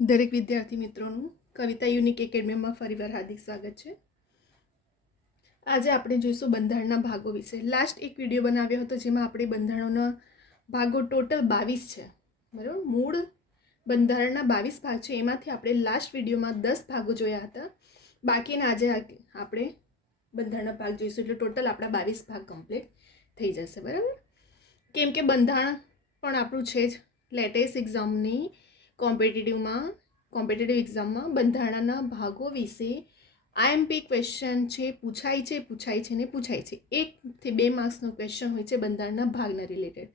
દરેક વિદ્યાર્થી મિત્રોનું કવિતા યુનિક એકેડમીમાં ફરીવાર હાર્દિક સ્વાગત છે. આજે આપણે જોઈશું બંધારણના ભાગો વિશે. લાસ્ટ એક વિડીયો બનાવ્યો હતો જેમાં આપણે બંધારણોના ભાગો ટોટલ 22 છે, બરાબર. મૂળ બંધારણના 22 ભાગ છે, એમાંથી આપણે લાસ્ટ વિડીયોમાં 10 ભાગો જોયા હતા. બાકીના આજે આપણે બંધારણના ભાગ જોઈશું, એટલે ટોટલ આપણા 22 ભાગ કમ્પ્લીટ થઈ જશે, બરાબર. કેમ કે બંધારણ પણ આપણું છે જ લેટેસ્ટ એક્ઝામની કોમ્પિટિટિવ એક્ઝામમાં બંધારણના ભાગો વિશે આઈએમપી ક્વેશ્ચન છે, પૂછાય છે. 1 થી 2 માર્ક્સનો ક્વેશ્ચન હોય છે બંધારણના ભાગના રિલેટેડ.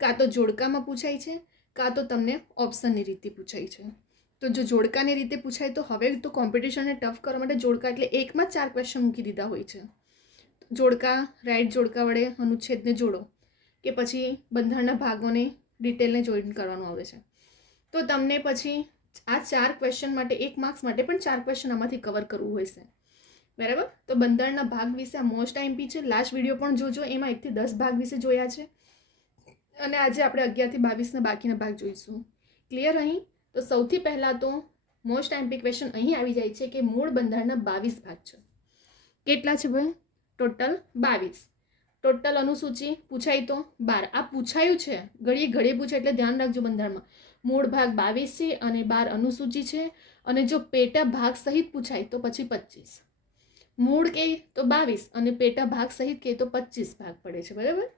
કાં તો જોડકામાં પૂછાય છે, કાં તો તમને ઓપ્શનની રીતે પૂછાય છે. તો જો જોડકાની રીતે પૂછાય તો હવે તો કોમ્પિટિશનને ટફ કરવા માટે જોડકા એટલે 1માં 4 ક્વેશ્ચન મૂકી દીધા હોય છે. જોડકા, રાઈટ જોડકા વડે અનુચ્છેદને જોડો કે પછી બંધારણના ભાગોને ડિટેલને જોઈન કરવાનું આવે છે. તો તમને પછી આ 4 ક્વેશ્ચન માટે 1 માર્ક્સ માટે પણ 4 ક્વેશ્ચન આમાંથી કવર કરવું હોય છે, બરાબર. તો બંધારણના ભાગ વિશે આ મોસ્ટ આઈએમપી છે. લાસ્ટ વિડીયો પણ જોજો, એમાં 1 થી 10 ભાગ વિશે જોયા છે. અને આજે આપણે 11 થી 22ના બાકીના ભાગ જોઈશું. ક્લિયર? અહીં તો સૌથી પહેલાં તો મોસ્ટ આઈએમપી ક્વેશ્ચન અહીં આવી જાય છે કે મૂળ બંધારણના 22 ભાગ છે. કેટલા છે ભાઈ? ટોટલ 22. ટોટલ અનુસૂચિ પૂછાય તો 12. આ પૂછાયું છે, ઘડીએ પૂછે એટલે ધ્યાન રાખજો. બંધારણમાં મૂળ ભાગ 22 છે અને 12 અનુસૂચિ છે. અને જો પેટા ભાગ સહિત પૂછાય તો પછી 25. મૂળ કહે તો 22 અને પેટા ભાગ સહિત કહે તો 25 ભાગ પડે છે, બરાબર.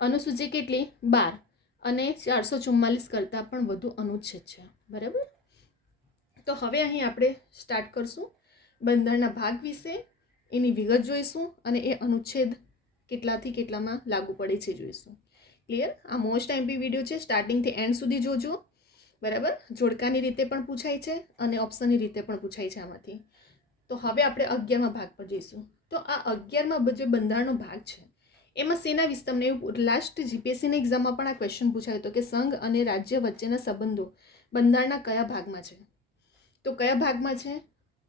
અનુસૂચિ કેટલી? 12 અને 444 કરતાં પણ વધુ અનુચ્છેદ છે, બરાબર. તો હવે અહીં આપણે સ્ટાર્ટ કરશું બંધારણના ભાગ વિશે, એની વિગત જોઈશું અને એ અનુચ્છેદ કેટલાથી કેટલામાં લાગુ પડે છે જોઈશું. ક્લિયર? આ મોસ્ટ આઈએમપી વિડીયો છે, સ્ટાર્ટિંગથી એન્ડ સુધી જોજો, બરાબર. જોડકાની રીતે પણ પૂછાય છે અને ઓપ્શનની રીતે પણ પૂછાય છે આમાંથી. તો હવે આપણે 11મા ભાગ પર જઈશું. તો આ 11મા જે બંધારણનો ભાગ છે એમાં સેના વિશે તમને એવું લાસ્ટ જીપીએસસીની એક્ઝામમાં પણ આ ક્વેશ્ચન પૂછાયો હતો કે સંઘ અને રાજ્ય વચ્ચેના સંબંધો બંધારણના કયા ભાગમાં છે? તો કયા ભાગમાં છે?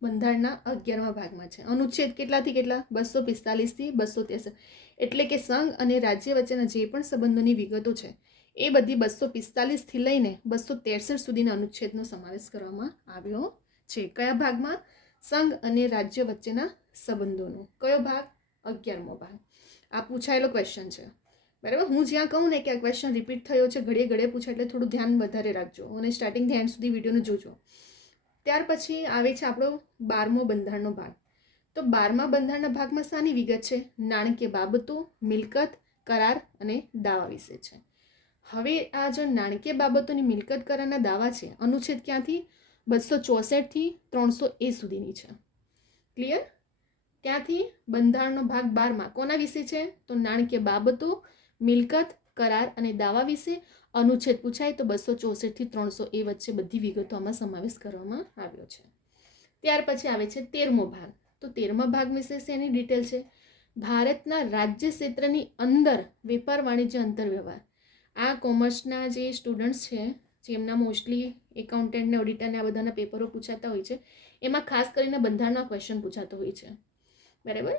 બંધારણના 11મા ભાગમાં છે. અનુચ્છેદ કેટલાથી કેટલા? 245 થી 263. એટલે કે સંઘ અને રાજ્ય વચ્ચેના જે પણ સંબંધોની વિગતો છે એ બધી 245 થી લઈને 263 સુધીના અનુચ્છેદનો સમાવેશ કરવામાં આવ્યો છે. કયા ભાગમાં? સંઘ અને રાજ્ય વચ્ચેના સંબંધોનો. કયો ભાગ? 11મો ભાગ. આ પૂછાયેલો ક્વેશ્ચન છે, બરાબર. હું જ્યાં કહું ને કે આ ક્વેશ્ચન રિપીટ થયો છે, ઘડીએ પૂછાય એટલે થોડું ધ્યાન વધારે રાખજો અને સ્ટાર્ટિંગથી એન્ડ સુધી વિડીયોને જોજો. ત્યાર પછી આવે છે આપણો 12મો બંધારણનો ભાગ. તો 12મા બંધારણના ભાગમાં શાની વિગત છે? નાણાકીય બાબતો, મિલકત, કરાર અને દાવા વિશે છે. હવે આ જો નાણાકીય બાબતોની મિલકત કરારના દાવા છે, અનુચ્છેદ ક્યાંથી? 264 થી 300A સુધીની છે. ક્લિયર? ત્યાંથી બંધારણનો ભાગ 12માં કોના વિશે છે? તો નાણાકીય બાબતો, મિલકત, કરાર અને દાવા વિશે. અનુચ્છેદ પૂછાય તો 264 થી 300A વચ્ચે બધી વિગતો આમાં સમાવેશ કરવામાં આવ્યો છે. ત્યાર પછી આવે છે 13મો ભાગ. તો 13મા ભાગ વિશે શેની ડિટેલ છે? ભારતના રાજ્ય ક્ષેત્રની અંદર વેપાર વાણિજ્ય અંતરવ્યવહાર. આ કોમર્સના જે સ્ટુડન્ટ્સ છે જેમના મોસ્ટલી એકાઉન્ટન્ટ ને ઓડિટર ને આ બધાના પેપરો પૂછાતા હોય છે, એમાં ખાસ કરીને બંધારણના ક્વેશ્ચન પૂછાતો હોય છે, બરાબર.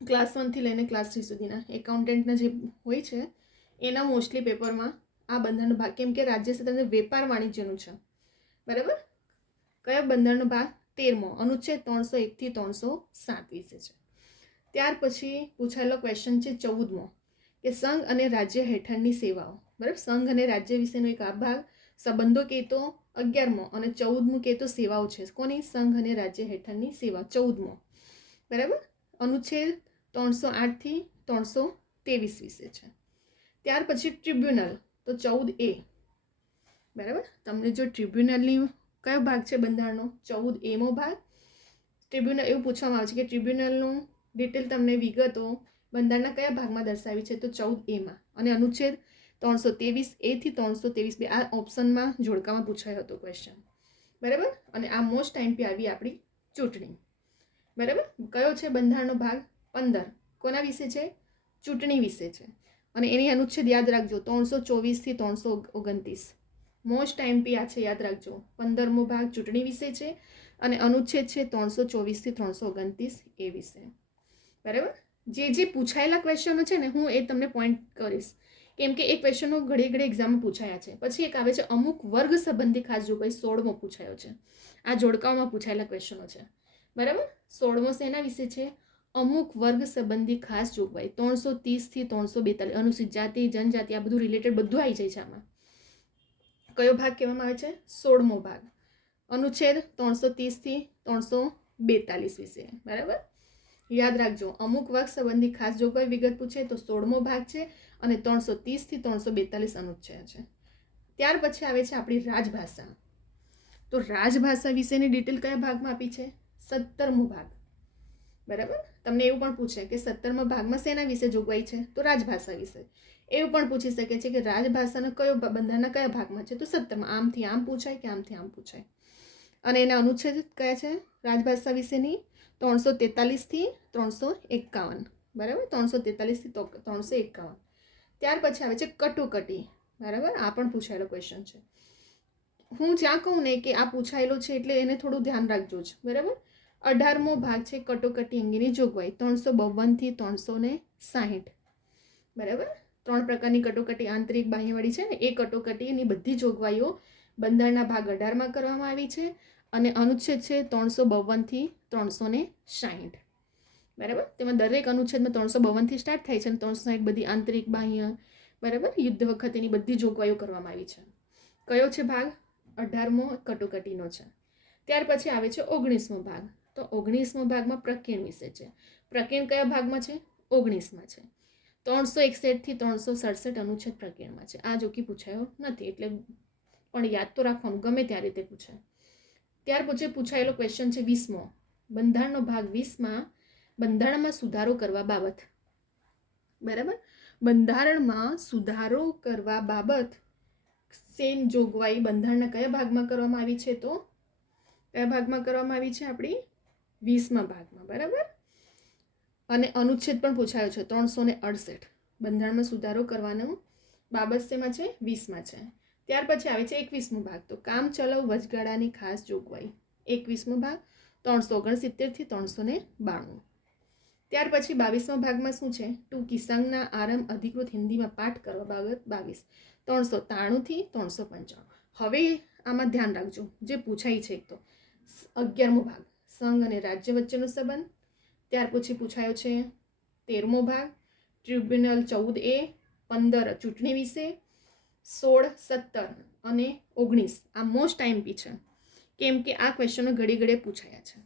ક્લાસ 1 થી લઈને ક્લાસ 3 સુધીના એકાઉન્ટન્ટના જે હોય છે એના મોસ્ટલી પેપરમાં આ બંધારણનો ભાગ, કેમ કે રાજ્ય ક્ષેત્રે વેપાર વાણિજ્યનું છે, બરાબર. કયો બંધારણનો ભાગ? 13મો. અનુચ્છેદ 301 થી 307 વિશે છે. ત્યાર પછી પૂછાયેલો ક્વેશ્ચન છે 14મો કે સંઘ અને રાજ્ય હેઠળની સેવાઓ, બરાબર. સંઘ અને રાજ્ય વિશેનો એક આ ભાગ. સંબંધો કહેતો 11મો અને 14મું કહેતો સેવાઓ છે. કોની? સંઘ અને રાજ્ય હેઠળની સેવા, 14મો, બરાબર. અનુચ્છેદ 308 થી 323 વિશે છે. ત્યાર પછી ટ્રિબ્યુનલ, તો 14A, બરાબર. તમને જો ટ્રિબ્યુનલની કયો ભાગ છે બંધારણનો? 14Aમો ભાગ. ટ્રિબ્યુનલ એવું પૂછવામાં આવે છે કે ટ્રિબ્યુનલનું ડિટેલ તમને વિગતો બંધારણના કયા ભાગમાં દર્શાવી છે? તો 14Aમાં. અને અનુચ્છેદ 323A થી 323B આ ઓપ્શનમાં જોડકામાં પૂછાયો હતો ક્વેશ્ચન, બરાબર. અને આ મોસ્ટ આઈએમપી આવી આપણી ચૂંટણી, બરાબર. કયો છે બંધારણનો ભાગ? 15. કોના વિશે છે? ચૂંટણી વિશે છે. અને એની અનુચ્છેદ યાદ રાખજો 324 થી 329. મોસ્ટ આઈએમપી આ છે, યાદ રાખજો. 15મો ભાગ ચૂંટણી વિશે છે અને અનુચ્છેદ છે 324 થી 329 એ વિશે, બરાબર. જે પૂછાયેલા ક્વેશ્ચનો છે ને હું એ તમને પોઈન્ટ કરીશ કેમ કે એ ક્વેશ્ચનો ઘડી ઘડી એક્ઝામમાં પૂછાયા છે. પછી એક આવે છે અમુક વર્ગ સંબંધી ખાસ જોગવાઈ, 16મો પૂછાયો છે. આ જોડકાઓમાં પૂછાયેલા ક્વેશ્ચનો છે. બરાબર. 16મો શેના વિશે છે? અમુક વર્ગ સંબંધી ખાસ જોગવાઈ 330 થી 342. અનુસૂચિત જાતિ, જનજાતિ, આ બધું રિલેટેડ બધું આવી જાય છે આમાં. કયો ભાગ કહેવામાં આવે છે? 16મો ભાગ. અનુચ્છેદ 330 થી 342 વિશે. બરાબર. યાદ રાખજો, અમુક વર્ગ સંબંધી ખાસ જોગવાઈ વિગત પૂછે તો 16મો ભાગ છે અને 330 થી 342 અનુચ્છેદ છે. ત્યાર પછી આવે છે આપણી રાજભાષા. તો રાજભાષા વિશેની ડિટેલ કયા ભાગમાં આપી છે? 17મો ભાગ. બરાબર. તમને એવું પણ પૂછે કે 17મા ભાગમાં શેના વિશે જોગવાઈ છે? તો રાજભાષા વિશે. એવું પણ પૂછી શકે છે કે રાજભાષાનો કયો બંધારણના કયા ભાગમાં છે? તો 17માં. આમથી આમ પૂછાય કે આમથી આમ પૂછાય. અને એના અનુચ્છેદ કયા છે રાજભાષા વિશેની? 343 થી 351. બરાબર. 343 થી 351. ત્યાર પછી આવે છે કટોકટી. બરાબર. આ પણ પૂછાયેલો ક્વેશ્ચન છે. હું જ્યાં કહું ને કે આ પૂછાયેલો છે એટલે એને થોડું ધ્યાન રાખજો જ. બરાબર. 18મો ભાગ છે કટોકટી અંગેની જોગવાઈ 352 થી 360. બરાબર. 3 પ્રકારની કટોકટી આંતરિક બાહ્યવાળી છે ને, એ કટોકટીની બધી જોગવાઈઓ બંધારણના ભાગ 18માં કરવામાં આવી છે અને અનુચ્છેદ છે 352 થી 360. બરાબર. તેમાં દરેક અનુચ્છેદમાં 352 થી સ્ટાર્ટ થાય છે અને 360 બધી આંતરિક બાહ્ય, બરાબર, યુદ્ધ વખતેની બધી જોગવાઈઓ કરવામાં આવી છે. કયો છે ભાગ? 18મો કટોકટીનો છે. ત્યાર પછી આવે છે 19મો ભાગ. તો 19મો ભાગમાં પ્રકીર્ણ વિશે છે. પ્રકીર્ણ કયા ભાગમાં છે? 19માં છે. 361 થી 367 અનુચ્છેદ પ્રકીર્ણમાં છે. આ જોકી પૂછાયો નથી એટલે પણ યાદ તો રાખવાનું, ગમે ત્યાં રીતે પૂછાય. ત્યાર પછી પૂછાયેલો ક્વેશ્ચન છે 20મો. બંધારણનો ભાગ 20માં બંધારણમાં સુધારો કરવા બાબત. બરાબર. બંધારણમાં સુધારો કરવા બાબત સેમ જોગવાઈ બંધારણના કયા ભાગમાં કરવામાં આવી છે? તો કયા ભાગમાં કરવામાં આવી છે? આપણી 20મા ભાગમાં. બરાબર. અને અનુચ્છેદ પણ પૂછાયો છે 368. બંધારણમાં સુધારો કરવાનો બાબત શેમાં છે? 20માં છે. ત્યાર પછી આવે છે 21મો ભાગ. તો કામ ચલાઉ વચગાળાની ખાસ જોગવાઈ 21મો ભાગ 369 થી 392. ત્યાર પછી 22મા ભાગમાં શું છે? ટૂંકી સંઘના આરંભ અધિકૃત હિન્દીમાં પાઠ કરવા બાબત 22 393 થી 395. હવે આમાં ધ્યાન રાખજો જે પૂછાય છે. તો 11મો ભાગ સંઘ અને રાજ્ય વચ્ચેનો સંબંધ. ત્યાર પછી પૂછાયો છે 13મો ભાગ ટ્રિબ્યુનલ 14A 15 ચૂંટણી વિશે. 16, 17 અને 19 આ મોસ્ટ આઈએમપી છે કેમ કે આ ક્વેશ્ચનો ઘડી ઘડી પૂછાયા છે.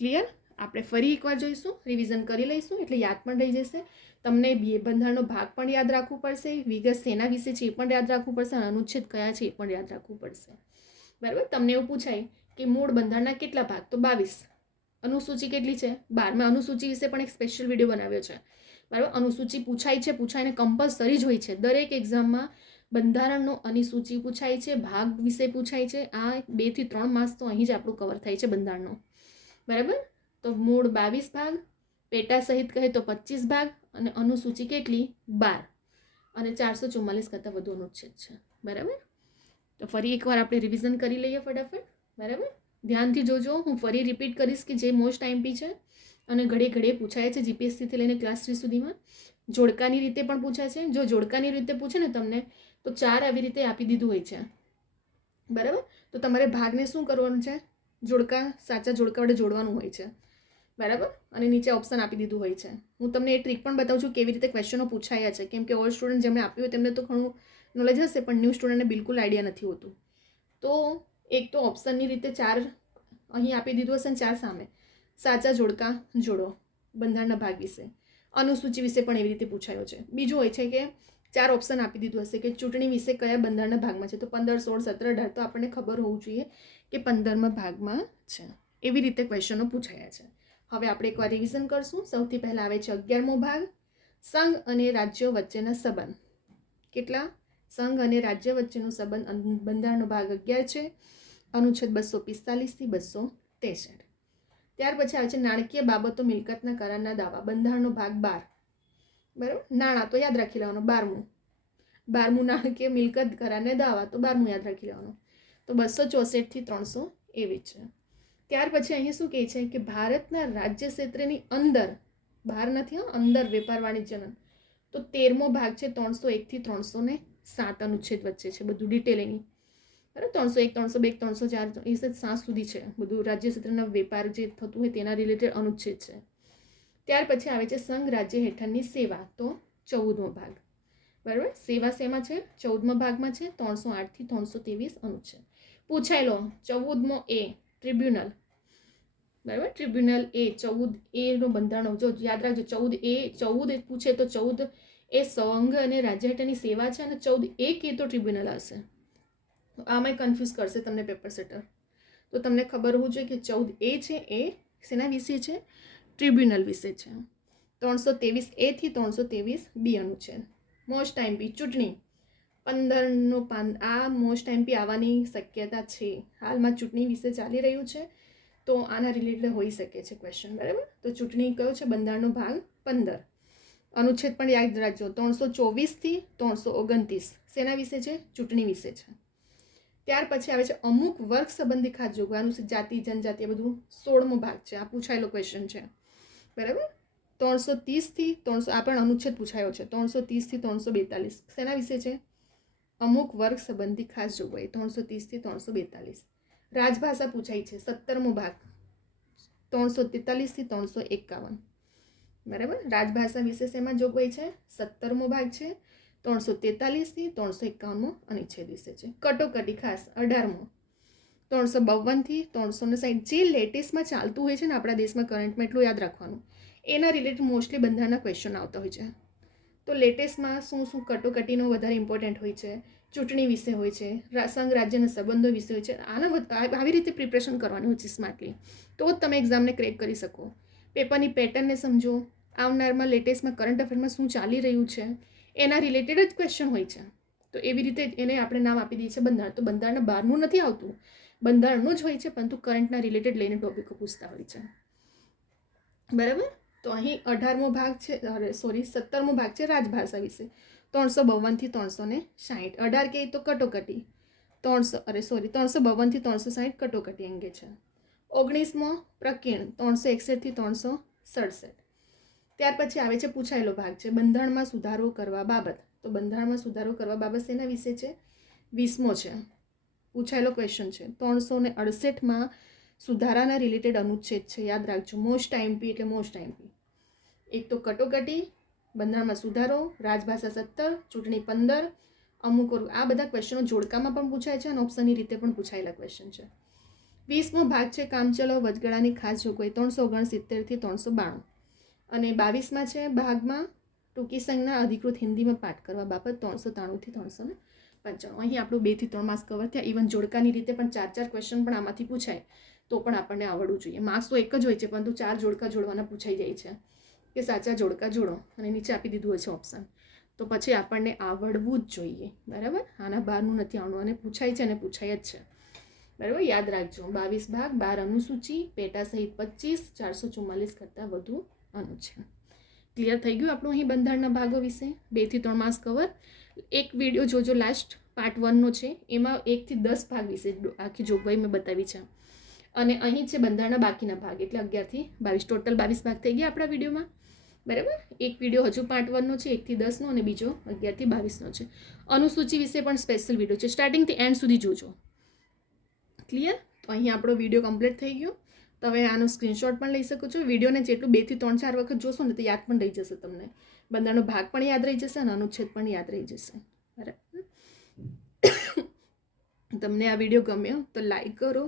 ક્લિયર? આપણે ફરી એકવાર જોઈશું, રિવિઝન કરી લઈશું એટલે યાદ પણ રહી જશે. તમને બંધારણનો ભાગ પણ યાદ રાખવું પડશે, વિગત શેના વિશે છે એ પણ યાદ રાખવું પડશે, અનુચ્છેદ કયા છે એ પણ યાદ રાખવું પડશે. બરાબર. તમને એવું પૂછાય કે મૂળ બંધારણના કેટલા ભાગ? તો 22. અનુસૂચિ કેટલી છે? 12. મેં અનુસૂચિ વિશે પણ એક સ્પેશિયલ વિડીયો બનાવ્યો છે. બરાબર. અનુસૂચિ પૂછાય છે, પૂછાયને કમ્પલસરી જ હોય છે. દરેક એક્ઝામમાં બંધારણનો અનુસૂચિ પૂછાય છે, ભાગ વિશે પૂછાય છે. આ 2 થી 3 માર્ક્સ તો અહીં જ આપણું કવર થાય છે બંધારણનો. બરાબર. તો મૂળ 22 ભાગ, પેટા સહિત કહે તો 25 ભાગ અને અનુસૂચિ કેટલી? 12 અને 444 કરતાં વધુ અનુચ્છેદ છે. બરાબર. તો ફરી એકવાર આપણે રિવિઝન કરી લઈએ ફટાફટ. બરાબર. ધ્યાનથી જોજો, હું ફરી રિપીટ કરીશ કે જે મોસ્ટ આઈએમપી છે અને ઘડી ઘડી પૂછાય છે જીપીએસસીથી લઈને ક્લાસ 3 સુધીમાં. જોડકાની રીતે પણ પૂછાય છે. જો જોડકાની રીતે પૂછે ને તમને તો 4 આવી રીતે આપી દીધું હોય છે. બરાબર. તો તમારે ભાગને શું કરવાનું છે? જોડકા, સાચા જોડકા વડે જોડવાનું હોય છે. બરાબર. અને નીચે ઓપ્શન આપી દીધું હોય છે. હું તમને એ ટ્રીક પણ બતાવું છું કેવી રીતે ક્વેશ્ચનો પૂછાયા છે, કેમ કે ઓલ્ડ સ્ટુડન્ટ જેમણે આપ્યું હોય તેમને તો ઘણું નોલેજ હશે પણ ન્યૂ સ્ટુડન્ટને બિલકુલ આઈડિયા નથી હોતું. તો એક તો ઓપ્શનની રીતે 4 અહીં આપી દીધું હશે ને 4 સામે. સાચા જોડકા જોડો બંધારણના ભાગ વિશે. અનુસૂચિ વિશે પણ એવી રીતે પૂછાયો છે. બીજું હોય છે કે 4 ઓપ્શન આપી દીધું હશે કે ચૂંટણી વિશે કયા બંધારણના ભાગમાં છે. તો 15, 16, 17, 18 તો આપણને ખબર હોવું જોઈએ કે 15મા ભાગમાં છે. એવી રીતે ક્વેશ્ચનો પૂછાયા છે. હવે આપણે એકવાર રિવિઝન કરશું. સૌથી પહેલાં આવે છે 11મો ભાગ સંઘ અને રાજ્યો વચ્ચેના સંબંધ. કેટલા? સંઘ અને રાજ્ય વચ્ચેનો સંબંધ બંધારણનો ભાગ 11 છે. અનુચ્છેદ 245 થી 263. ત્યાર પછી આવે છે નાણાકીય બાબતો મિલકતના કરારના દાવા બંધારણનો ભાગ 12. બરાબર. નાણાં તો યાદ રાખી લેવાનું 12મું નાણાકીય મિલકત કરારને દાવા તો 12મું યાદ રાખી લેવાનું. તો 264 થી 300 એવી છે. ત્યાર પછી અહીં શું કહે છે કે ભારતના રાજ્ય ક્ષેત્રની અંદર, બહાર નથી, અંદર વેપાર વાણિજ્યના, તો 13મો ભાગ છે 301થી 307 અનુચ્છેદ વચ્ચે છે બધું ડિટેલ એની, બરાબર. 301, 302, 304 એ 7 સુધી છે બધું રાજ્ય ક્ષેત્રના વેપાર જે થતું હોય તેના રિલેટેડ અનુચ્છેદ છે. ત્યાર પછી આવે છે સંઘ રાજ્ય હેઠળની સેવા, તો 14મો ભાગ, બરાબર. સેવા શેમાં છે? 14મા ભાગમાં છે 308થી 323 અનુચ્છેદ. પૂછાયેલો 14મો એ ટ્રિબ્યુનલ, બરાબર. ટ્રિબ્યુનલ એ 14A નું બંધારણ, જો યાદ રાખજો 14A પૂછે તો 14 એ સંઘ અને રાજ્ય હેઠળની સેવા છે અને 14A કે તો ટ્રિબ્યુનલ હશે. આમાં કન્ફ્યુઝ કરશે તમને પેપર સેટર. તો તમને ખબર હોવું જોઈએ કે 14A છે એ શેના વિશે છે? ટ્રિબ્યુનલ વિશે છે. 323A થી 323B અનુચ્છેદ. મોસ્ટ આઈએમપી ચૂંટણી 15નો પાન, આ મોસ્ટ આઈએમપી આવવાની શક્યતા છે. હાલમાં ચૂંટણી વિશે ચાલી રહ્યું છે તો આના રિલેટેડ હોઈ શકે છે ક્વેશ્ચન, બરાબર. તો ચૂંટણી કયો છે? બંધારણનો ભાગ 15. અનુચ્છેદ પણ યાદ રાખજો 324થી 329 શેના વિશે છે? ચૂંટણી વિશે છે. ત્યાર પછી આવે છે અમુક વર્ગ સંબંધી ખાસ જોગવાનું, જાતિ જનજાતિ, બધું 16મો ભાગ છે. આ પૂછાયેલો ક્વેશ્ચન છે, બરાબર. 330થી 300 આ પણ અનુચ્છેદ પૂછાયો છે. 330થી 342 શેના વિશે છે? અમુક વર્ગ સંબંધી ખાસ જોગવાઈ 330થી 342. રાજભાષા પૂછાઈ છે 17મો ભાગ 343થી 351, બરાબર. રાજભાષા વિશે શેમાં જોગવાઈ છે? 17મો ભાગ છે 343થી 351મો અનુચ્છેદ વિશે છે. કટોકટી ખાસ 18મો 352થી 360 જે લેટેસ્ટમાં ચાલતું હોય છે ને આપણા દેશમાં કરંટમાં, એટલું યાદ રાખવાનું. એના રિલેટેડ મોસ્ટલી બંધારણના ક્વેશ્ચન આવતા હોય છે. તો લેટેસ્ટમાં શું કટોકટીનો વધારે ઇમ્પોર્ટન્ટ હોય છે, ચૂંટણી વિશે હોય છે, સંઘ રાજ્યના સંબંધો વિશે હોય છે. આવી રીતે પ્રિપરેશન કરવાની હોય છે સ્માર્ટલી, તો જ તમે એક્ઝામને ક્રેક કરી શકો. પેપરની પેટર્નને સમજો, આવનારમાં લેટેસ્ટમાં કરંટ અફેરમાં શું ચાલી રહ્યું છે એના રિલેટેડ જ ક્વેશ્ચન હોય છે. તો એવી રીતે એને આપણે નામ આપી દઈએ છીએ બંધારણ. તો બંધારણ બહારનું નથી આવતું, બંધારણનું જ હોય છે, પરંતુ કરંટના રિલેટેડ લઈને ટોપિકો પૂછતા હોય છે, બરાબર. તો અહીં 18મો ભાગ છે, 17મો ભાગ છે રાજભાષા વિશે 352થી 360. 18 કે તો કટોકટી, 352થી 360 કટોકટી અંગે છે. 19મો પ્રકીર્ણ 361થી 367. ત્યાર પછી આવે છે પૂછાયેલો ભાગ છે બંધારણમાં સુધારો કરવા બાબત. તો બંધારણમાં સુધારો કરવા બાબત શેના વિશે છે? 20મો છે, પૂછાયેલો ક્વેશ્ચન છે. 368માં સુધારાના રિલેટેડ અનુચ્છેદ છે, યાદ રાખજો. મોસ્ટ આઈએમપી એટલે મોસ્ટ આઈએમપી. એક તો કટોકટી, બંધારણમાં સુધારો, રાજભાષા 17, ચૂંટણી 15, અમુક આ બધા ક્વેશ્ચનો જોડકામાં પણ પૂછાય છે અને ઓપ્શનની રીતે પણ પૂછાયેલા ક્વેશ્ચન છે. 20મો ભાગ છે કામચલાઉ વચગાળાની ખાસ જોગવાઈ 369થી 392. અને 22માં છે ભાગમાં ટૂંકી સંજ્ઞા અધિકૃત હિન્દીમાં પાઠ કરવા બાબત 393થી 395. અહીં આપણું 2 થી 3 માર્ક્સ કવર થયા. ઇવન જોડકાની રીતે પણ 4 ક્વેશ્ચન પણ આમાંથી પૂછાય તો પણ આપણને આવડવું જોઈએ. માર્ક્સ તો એક જ હોય છે પરંતુ 4 જોડકા જોડવાના પૂછાઈ જાય છે કે સાચા જોડકા જોડો, અને નીચે આપી દીધું હોય છે ઓપ્શન. તો પછી આપણને આવડવું જ જોઈએ, બરાબર. આના બહારનું નથી આવવાનું, અને પૂછાય છે અને પૂછાય જ છે, બરાબર. યાદ રાખજો 22 ભાગ 12 અનુસૂચિ પેટા સહિત 25 444 કરતાં વધુ અનુચ્છેદ. ક્લિયર થઈ ગયું આપણું અહીં બંધારણના ભાગો વિશે 2 થી 3 માર્ક્સ કવર. એક વિડીયો જોજો લાસ્ટ પાર્ટ 1નો છે, એમાં 1 થી 10 ભાગ વિશે આખી જોગવાઈ મેં બતાવી છે. અને અહીં છે બંધારણના બાકીના ભાગ એટલે 11 થી 22, ટોટલ 22 ભાગ થઈ ગયા આપણા વિડીયોમાં, બરાબર. એક વિડીયો હજુ પાર્ટ 1નો છે 1 થી 10નો, અને બીજો 11 થી 22નો છે. અનુસૂચિ વિશે પણ સ્પેશિયલ વિડીયો છે, સ્ટાર્ટિંગથી એન્ડ સુધી જોજો. ક્લિયર? તો અહીં આપણો વિડીયો કમ્પ્લીટ થઈ ગયો. તો હવે આનો સ્ક્રીનશોટ પણ લઈ શકો છો. વિડીયોને જેટલું 2 થી 3-4 વખત જોશો ને તો યાદ પણ રહી જશે તમને. બંધારણનો ભાગ પણ યાદ રહી જશે અને અનુચ્છેદ પણ યાદ રહી જશે, બરાબર. તમને આ વિડીયો ગમ્યો તો લાઈક કરો,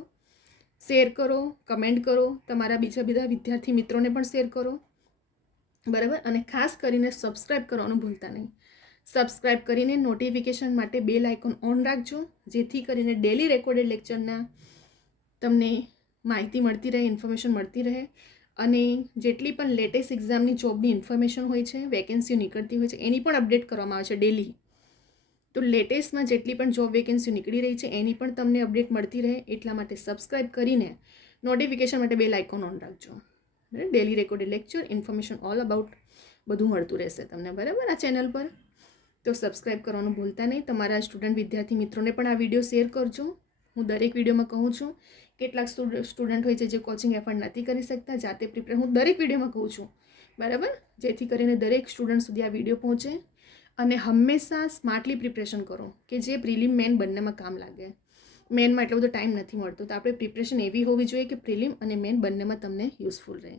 શેર કરો, કમેન્ટ કરો, તમારા બીજા બધા વિદ્યાર્થી મિત્રોને પણ શેર કરો, બરાબર. અને ખાસ કરીને સબસ્ક્રાઈબ કરવાનું ભૂલતા નહીં. સબસ્ક્રાઈબ કરીને નોટિફિકેશન માટે બેલ આઇકોન ઓન રાખજો, જેથી કરીને ડેલી રેકોર્ડેડ લેક્ચરના તમને માહિતી મળતી રહે, ઇન્ફોર્મેશન મળતી રહે. અને જેટલી પણ લેટેસ્ટ એક્ઝામની જોબની ઇન્ફોર્મેશન હોય છે, વેકેન્સીઓ નીકળતી હોય છે, એની પણ અપડેટ કરવામાં આવે છે ડેલી. તો લેટેસ્ટમાં જેટલી પણ જોબ વેકેન્સીઓ નીકળી રહી છે એની પણ તમને અપડેટ મળતી રહે, એટલા માટે સબસ્ક્રાઈબ કરીને નોટિફિકેશન માટે બેલ આઇકોન ઓન રાખજો. Daily recorded lecture, information all about બધું મળતું રહેશે તમને, બરાબર, આ ચેનલ પર. તો સબસ્ક્રાઈબ કરવાનું ભૂલતા નહીં. તમારા સ્ટુડન્ટ વિદ્યાર્થી મિત્રોને પણ આ વિડીયો શેર કરજો. હું દરેક વિડીયોમાં કહું છું, કેટલાક સ્ટુડન્ટ હોય છે જે કોચિંગ એફર્ટ નથી કરી શકતા, જાતે પ્રિપેર, હું દરેક વિડીયોમાં કહું છું બરાબર, જેથી કરીને દરેક સ્ટુડન્ટ સુધી આ વિડીયો પહોંચે. અને હંમેશા સ્માર્ટલી પ્રિપરેશન કરો કે જે પ્રિલિમ મેન બંનેમાં કામ લાગે. મેનમાં એટલો બધો ટાઈમ નથી મળતો, તો આપણે પ્રિપરેશન એવી હોવી જોઈએ કે પ્રિલિમ અને મેન બંનેમાં તમને યુઝફુલ રહે.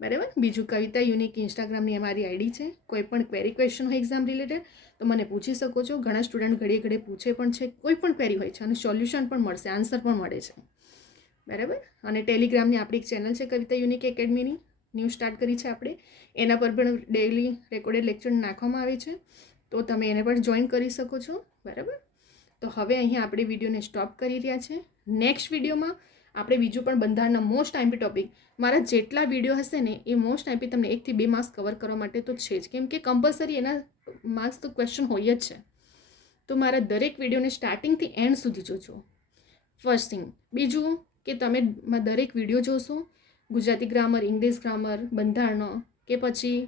બરાબર. બીજું, કવિતા યુનિક ઇન્સ્ટાગ્રામની અમારી આઈડી છે. કોઈ પણ ક્વેરી ક્વેશ્ચન હોય એક્ઝામ રિલેટેડ તો મને પૂછી શકો છો. ઘણા સ્ટુડન્ટ ઘડીએ ઘડીએ પૂછે પણ છે. કોઈ પણ ક્વેરી હોય છે અને સોલ્યુશન પણ મળશે, આન્સર પણ મળે છે. બરાબર. અને ટેલિગ્રામની આપણી એક ચેનલ છે કવિતા યુનિક એકેડમીની, ન્યૂ સ્ટાર્ટ કરી છે આપણે. એના પર પણ ડેઇલી રેકોર્ડેડ લેક્ચર નાખવામાં આવે છે, તો તમે એને પણ જોઈન કરી શકો છો. બરાબર. તો હવે અહીંયા આપણે વિડીયોને સ્ટોપ કરી રહ્યા છે. નેક્સ્ટ વિડીયોમાં આપણે બીજું પણ બંધારણના મોસ્ટ આઈમ્પી ટોપિક, મારા જેટલા વિડીયો હશે ને એ મોસ્ટ આઈમ્પી તમને 1 થી 2 માર્ક્સ કવર કરવા માટે તો છે જ, કેમ કે કમ્પલસરી એના માર્ક્સ તો ક્વેશ્ચન હોય જ છે. તો મારા દરેક વિડીયોને સ્ટાર્ટિંગથી એન્ડ સુધી જોજો. First thing. બીજું કે તમે દરેક વિડીયો જોશો, ગુજરાતી ગ્રામર, ઇંગ્લિશ ગ્રામર, બંધારણો કે પછી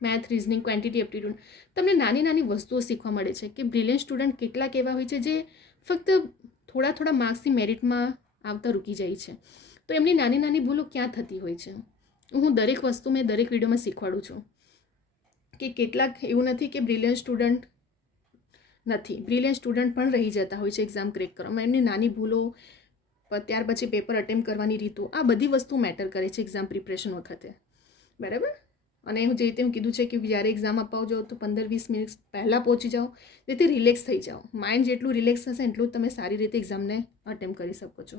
મેથ, રિઝનિંગ, ક્વોન્ટિટી એપ્ટિટ્યૂડ, તમને નાની નાની વસ્તુઓ શીખવા મળે છે કે બ્રિલિયન્ટ સ્ટુડન્ટ કેટલાક એવા હોય છે જે ફક્ત થોડા માર્ક્સની મેરિટમાં આવતા રૂકી જાય છે. તો એમની નાની નાની ભૂલો ક્યાં થતી હોય છે, હું દરેક વસ્તુ મેં દરેક વિડીયોમાં શીખવાડું છું કે કેટલાક એવું નથી કે બ્રિલિયન્ટ સ્ટુડન્ટ નથી, બ્રિલિયન્ટ સ્ટુડન્ટ પણ રહી જતા હોય છે એક્ઝામ ક્રેક કરવામાં. એમની નાની ભૂલો, ત્યાર પછી પેપર અટેમ્પ કરવાની રીતો, આ બધી વસ્તુ મેટર કરે છે એક્ઝામ પ્રિપરેશન વખતે. બરાબર. અને હું જે રીતે હું કીધું છે કે જ્યારે એક્ઝામ આપવા જાઓ તો 15-20 મિનિટ પહેલાં પહોંચી જાઓ, જેથી રિલેક્સ થઈ જાઓ. માઇન્ડ જેટલું રિલેક્સ થશે એટલું તમે સારી રીતે એક્ઝામને અટેમ્પ કરી શકો છો.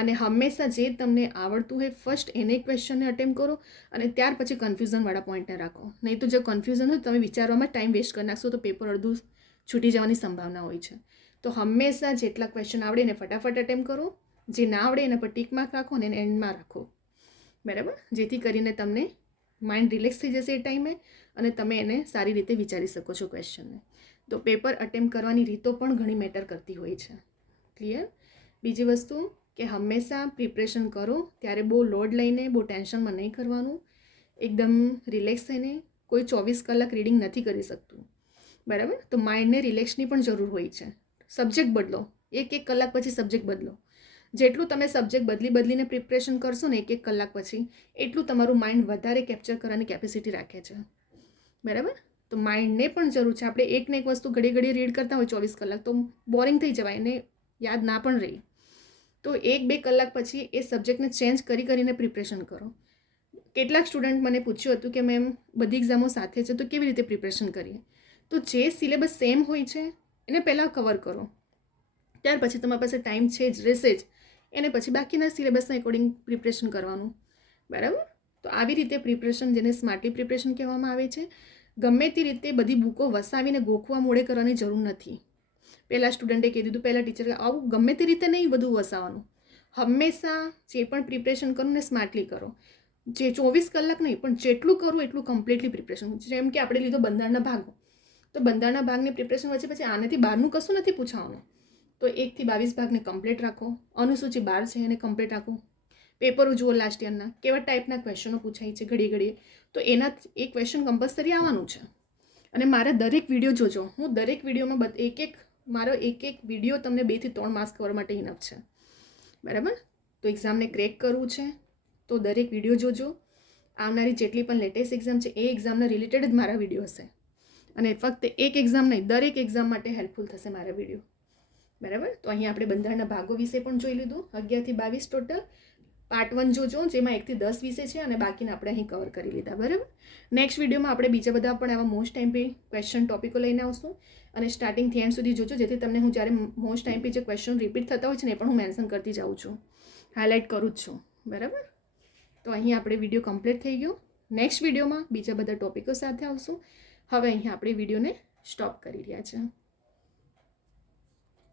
અને હંમેશા જે તમને આવડતું હોય ફર્સ્ટ એને ક્વેશ્ચનને અટેમ્પ કરો અને ત્યાર પછી કન્ફ્યુઝનવાળા પોઈન્ટને રાખો. નહીં તો જે કન્ફ્યુઝન હોય તમે વિચારવામાં ટાઈમ વેસ્ટ કરી નાખશો તો પેપર અડધું છૂટી જવાની સંભાવના હોય છે. તો હંમેશા જેટલા ક્વેશ્ચન આવડે એને ફટાફટ અટેમ્પ કરો, જે ના આવડે એના પર ટીક માર્ક રાખો અને એને એન્ડમાં રાખો. બરાબર. જેથી કરીને તમને માઇન્ડ રિલેક્સ થઈ જશે એ ટાઈમે અને તમે એને સારી રીતે વિચારી શકો છો ક્વેશ્ચનને. તો પેપર અટેમ્પ કરવાની રીતો પણ ઘણી મેટર કરતી હોય છે. ક્લિયર. બીજી વસ્તુ કે હંમેશા પ્રિપરેશન કરો ત્યારે બહુ લોડ લઈને બહુ ટેન્શનમાં નહીં કરવાનું, એકદમ રિલેક્સ થઈને. કોઈ 24 કલાક રીડિંગ નથી કરી શકતું. બરાબર. તો માઇન્ડને રિલેક્સની પણ જરૂર હોય છે. સબ્જેક્ટ બદલો, 1 કલાક પછી સબ્જેક્ટ બદલો. જેટલું તમે સબ્જેક્ટ બદલીને પ્રિપરેશન કરશો ને 1 કલાક પછી, એટલું તમારું માઇન્ડ વધારે કેપ્ચર કરવાની કેપેસિટી રાખે છે. બરાબર. તો માઇન્ડને પણ જરૂર છે. આપણે એકને એક વસ્તુ ઘડી રીડ કરતા હોય 24 કલાક તો બોરિંગ થઈ જવાય, એને યાદ ના પણ રહી. તો 1-2 કલાક પછી એ સબ્જેક્ટને ચેન્જ કરીને પ્રિપરેશન કરો. કેટલાક સ્ટુડન્ટ મને પૂછ્યું હતું કે મેમ બધી એક્ઝામો સાથે છે તો કેવી રીતે પ્રિપરેશન કરીએ. તો જે સિલેબસ સેમ હોય છે એને પહેલાં કવર કરો, ત્યાર પછી તમારી પાસે ટાઈમ છે જ રહેશે જ, એને પછી બાકીના સિલેબસના એકોર્ડિંગ પ્રિપરેશન કરવાનું. બરાબર. તો આવી રીતે પ્રિપરેશન, જેને સ્માર્ટલી પ્રિપરેશન કહેવામાં આવે છે, ગમે તે રીતે બધી બુકો વસાવીને ગોખવા મોડે કરવાની જરૂર નથી. પહેલાં સ્ટુડન્ટે કહી દીધું, પહેલાં ટીચરે આવું ગમે તે રીતે નહીં બધું વસાવવાનું. હંમેશા જે પણ પ્રિપરેશન કરો ને સ્માર્ટલી કરો. જે 24 કલાક નહીં પણ જેટલું કરું એટલું કમ્પ્લીટલી પ્રિપરેશન. જેમ કે આપણે લીધો બંધારણના ભાગો, તો બંધારણના ભાગની પ્રિપરેશન વચ્ચે પછી આનાથી બહારનું કશું નથી પૂછવાનું. તો 1 થી 22 ભાગને કમ્પ્લીટ રાખો. અનુસૂચિ 12 છે એને કમ્પ્લીટ રાખો. પેપરો જુઓ લાસ્ટ યરના કેવા ટાઈપના ક્વેશ્ચનો પૂછાય છે ઘડીએ, તો એના એ ક્વેશ્ચન કમ્પલસરી આવવાનું છે. અને મારા દરેક વિડીયો જોજો, હું દરેક વિડીયોમાં મારો એક વિડીયો તમને 2 થી 3 માર્ક્સ કવર માટે ઇનફ છે. બરાબર. તો એક્ઝામને ક્રેક કરવું છે તો દરેક વિડીયો જોજો. આવનારી જેટલી પણ લેટેસ્ટ એક્ઝામ છે એ એક્ઝામના રિલેટેડ જ મારા વિડીયો હશે. અને ફક્ત એક એક્ઝામ નહીં, દરેક એક્ઝામ માટે હેલ્પફુલ થશે મારા વિડીયો. બરાબર. તો અહીં આપણે બંધારણના ભાગો વિશે પણ જોઈ લીધું, 11 થી 22 ટોટલ. પાર્ટ 1 જોજો, જેમાં 1 થી 10 વિષય છે અને બાકીના આપણે અહીં કવર કરી લીધા. બરાબર. નેક્સ્ટ વિડીયોમાં આપણે બીજા બધા પણ આવા મોસ્ટ ટાઈમ્પી ક્વેશ્ચન ટોપિકો લઈને આવશું. અને સ્ટાર્ટિંગથી એન્ડ સુધી જોજો, જેથી તમને હું જ્યારે મોસ્ટ ટાઈમ્પી જે ક્વેશ્ચન રિપીટ થતા હોય છે ને એ પણ હું મેન્શન કરતી જાઉં છું, હાઇલાઇટ કરું જ છું. બરાબર. તો અહીં આપણે વિડીયો કમ્પ્લીટ થઈ ગયો. નેક્સ્ટ વિડીયોમાં બીજા બધા ટોપિકો સાથે આવશું. હવે અહીં આપણે વિડીયોને સ્ટોપ કરી રહ્યા છીએ.